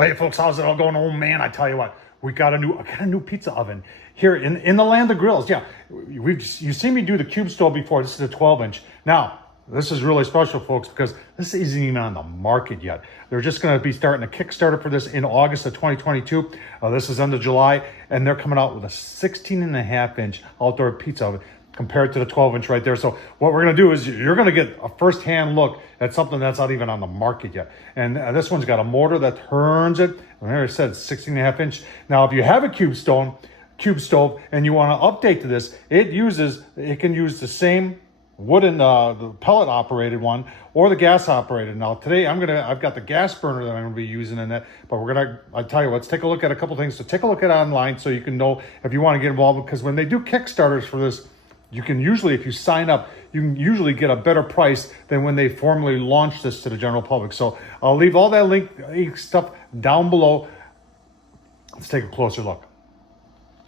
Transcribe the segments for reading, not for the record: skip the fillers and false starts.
Hey folks, how's it all going? Oh man, I tell you what, I got a new pizza oven here in the land of grills. Yeah, you've seen me do the QubeStove before. This is a 12-inch. Now, this is really special, folks, because this isn't even on the market yet. They're just going to be starting a Kickstarter for this in August of 2022. This is end of July, and they're coming out with a 16.5-inch outdoor pizza oven compared to the 12-inch right there. So what we're going to do is you're going to get a first-hand look at something that's not even on the market yet. And this one's got a motor that turns it. And there it said 16.5-inch. Now, if you have a QubeStove and you want to update to this, it can use the same wooden, the pellet operated one or the gas operated. Now today I've got the gas burner that I'm gonna be using in that, but I'll tell you what, let's take a look at a couple things. So take a look at it online so you can know if you want to get involved, because when they do Kickstarters for this, you can usually, if you sign up, you can usually get a better price than when they formally launch this to the general public. So I'll leave all that link stuff down below. Let's take a closer look.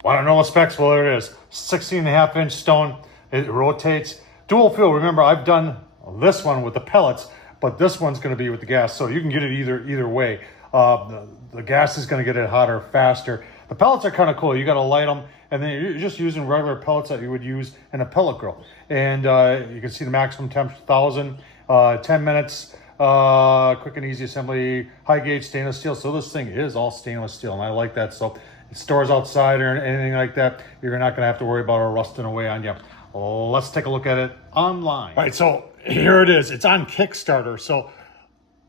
Want to know what specs? Well, there it is. 16.5-inch stone. It rotates. Dual fuel. Remember, I've done this one with the pellets, but this one's going to be with the gas. So you can get it either way. The gas is going to get it hotter, faster. The pellets are kind of cool. You got to light them, and then you're just using regular pellets that you would use in a pellet grill. And you can see the maximum temperature, 1,000, 10 minutes, quick and easy assembly, high gauge stainless steel. So this thing is all stainless steel, and I like that. So it stores outside or anything like that, you're not going to have to worry about it rusting away on you. Let's take a look at it online. All right, so here it is. It's on Kickstarter. So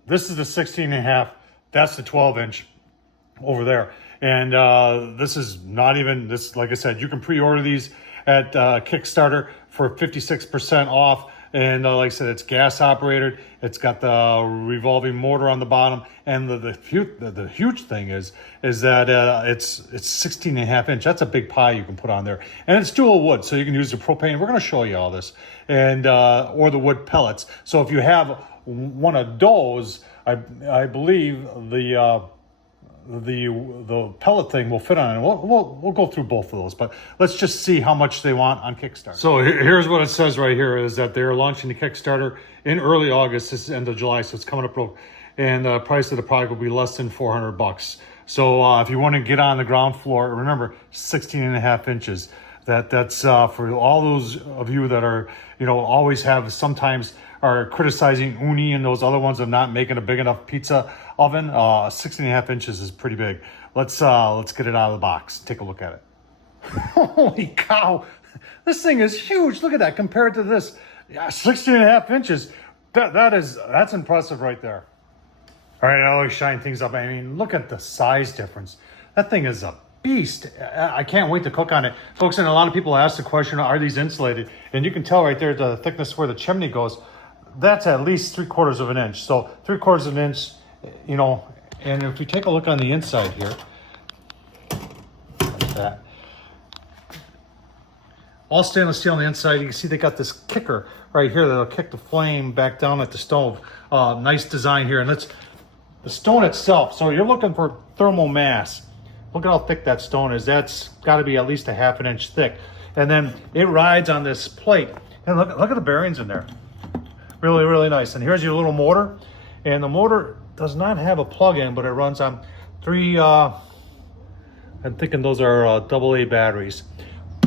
this is the 16.5. That's the 12-inch over there. And this is not even, this, like I said, you can pre-order these at Kickstarter for 56% off. And like I said, it's gas operated. It's got the revolving motor on the bottom. And the huge thing is that it's 16.5-inch. That's a big pie you can put on there. And it's dual wood, so you can use the propane. We're going to show you all this. And or the wood pellets. So if you have one of those, I believe the pellet thing will fit on it. We'll go through both of those, but let's just see how much they want on Kickstarter. So here's what it says right here, is that they're launching the Kickstarter in early August. This is end of July, so it's coming up real, and the price of the product will be less than $400. So if you want to get on the ground floor, remember 16.5 inches. That's for all those of you that are, always sometimes are criticizing Uni and those other ones of not making a big enough pizza oven. 16.5 inches is pretty big. Let's get it out of the box. Take a look at it. Holy cow! This thing is huge. Look at that compared to this. Yeah, 16.5 inches. That's impressive right there. All right, I always shine things up. I mean, look at the size difference. That thing is a beast. I can't wait to cook on it, folks. And a lot of people ask the question, are these insulated? And you can tell right there the thickness where the chimney goes. That's at least 3/4 of an inch. So 3/4 of an inch, and if we take a look on the inside here, like that, all stainless steel on the inside. You can see they got this kicker right here that'll kick the flame back down at the stove. Nice design here, and that's the stone itself. So you're looking for thermal mass. Look at how thick that stone is. That's got to be at least a 1/2 inch thick. And then it rides on this plate. And look at the bearings in there. Really, really nice. And here's your little motor. And the motor does not have a plug-in, but it runs on 3, I'm thinking those are AA batteries.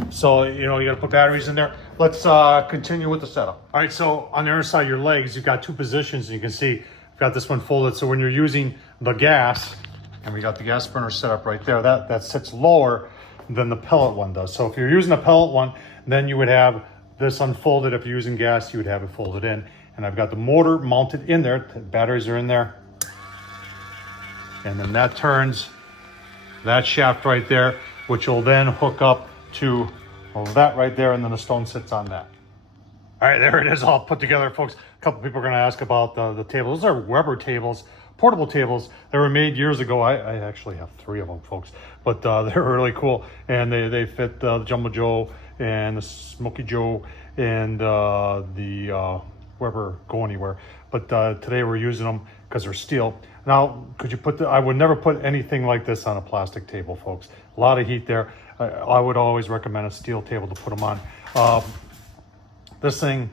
So, you got to put batteries in there. Let's continue with the setup. All right, so on the other side of your legs, you've got 2 positions. And you can see I've got this one folded. So when you're using the gas, and we got the gas burner set up right there, that sits lower than the pellet one does. So if you're using the pellet one, then you would have this unfolded. If you're using gas, you would have it folded in. And I've got the motor mounted in there. The batteries are in there. And then that turns that shaft right there, which will then hook up to that right there. And then the stone sits on that. All right, there it is all put together, folks. A couple people are going to ask about the tables. Those are Weber tables. Portable tables that were made years ago. I actually have 3 of them, folks, but they're really cool, and they fit the Jumbo Joe and the Smoky Joe and the Weber Go Anywhere. But today we're using them because they're steel. Now, could you I would never put anything like this on a plastic table, folks. A lot of heat there. I would always recommend a steel table to put them on. This thing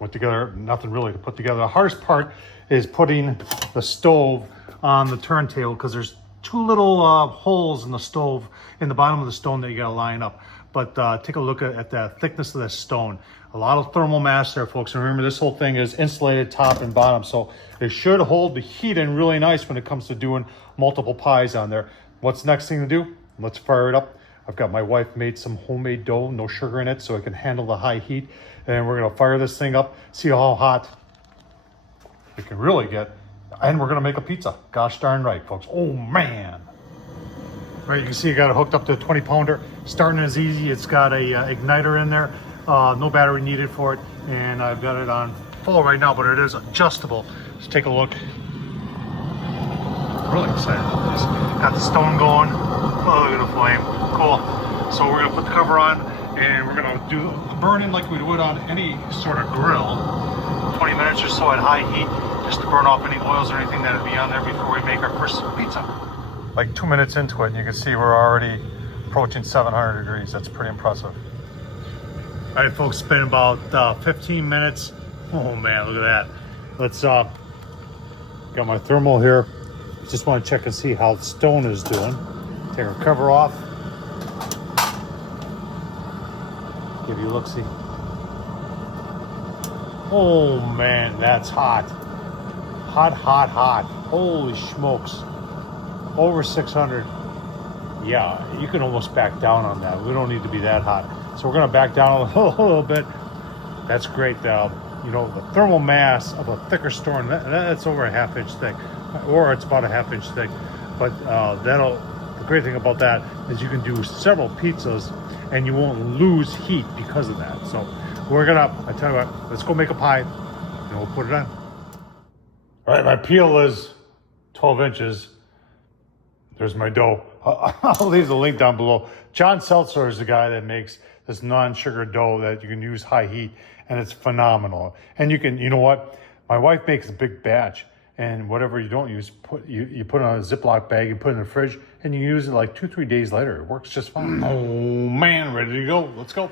went together, nothing really to put together. The hardest part is putting the stove on the turntable because there's two little holes in the stove, in the bottom of the stone that you gotta line up. But take a look at the thickness of this stone. A lot of thermal mass there, folks. And remember, this whole thing is insulated top and bottom, so it should hold the heat in really nice when it comes to doing multiple pies on there. What's the next thing to do? Let's fire it up. I've got my wife made some homemade dough, no sugar in it, so it can handle the high heat. And we're gonna fire this thing up, see how hot it can really get. And we're gonna make a pizza. Gosh darn right, folks. Oh man. Right, you can see I got it hooked up to a 20 pounder. Starting is easy. It's got a igniter in there. No battery needed for it. And I've got it on full right now, but it is adjustable. Let's take a look. Really excited about this. Got the stone going. Oh, look at the flame. Cool. So we're gonna put the cover on and we're gonna do burning like we would on any sort of grill. 20 minutes or so at high heat, just to burn off any oils or anything that'd be on there before we make our first pizza. Like 2 minutes into it, and you can see we're already approaching 700 degrees. That's pretty impressive. All right, folks, it's been about 15 minutes. Oh man, look at that. Let's, got my thermal here. Just want to check and see how the stone is doing. Take our cover off. Give you a look-see. Oh man, that's hot. Hot, hot, hot. Holy smokes. Over 600. Yeah, you can almost back down on that. We don't need to be that hot. So we're gonna back down a little bit. That's great. You know, the thermal mass of a thicker stone, that's over a half-inch thick, or it's about a half-inch thick. But the great thing about that is you can do several pizzas and you won't lose heat because of that. So we're gonna, I tell you what, let's go make a pie and we'll put it on. All right, my peel is 12 inches. There's my dough. I'll leave the link down below. John Seltzer is the guy that makes this non-sugar dough that you can use high heat, and it's phenomenal. And you can, you know what? My wife makes a big batch, and whatever you don't use, you put it on a Ziploc bag, you put it in the fridge, and you use it like 2-3 days later. It works just fine. Oh man, ready to go. Let's go. All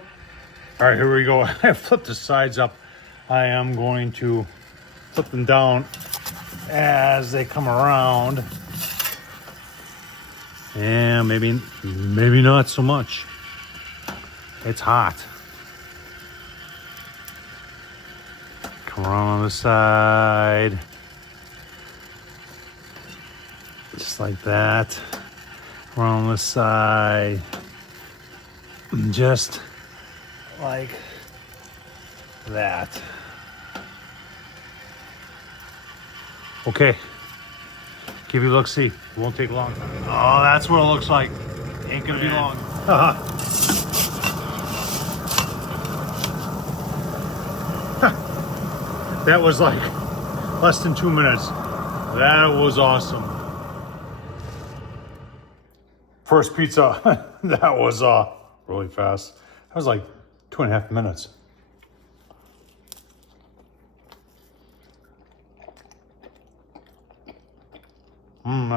right, here we go. I flipped the sides up. I am going to flip them down as they come around. Yeah, maybe not so much. It's hot. Come around on the side. Just like that. Around on the side. Just like that. Okay. Give you a look, see. It won't take long. Oh, that's what it looks like. Ain't gonna be long. That was like less than 2 minutes. That was awesome. First pizza. That was really fast. That was like 2.5 minutes.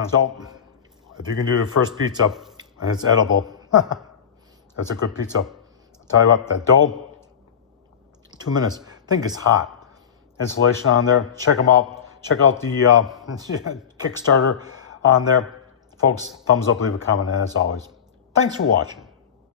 So, if you can do the first pizza and it's edible, that's a good pizza. I'll tell you what, that dough, 2 minutes. I think it's hot. Insulation on there. Check them out. Check out the Kickstarter on there. Folks, thumbs up, leave a comment, and as always, thanks for watching.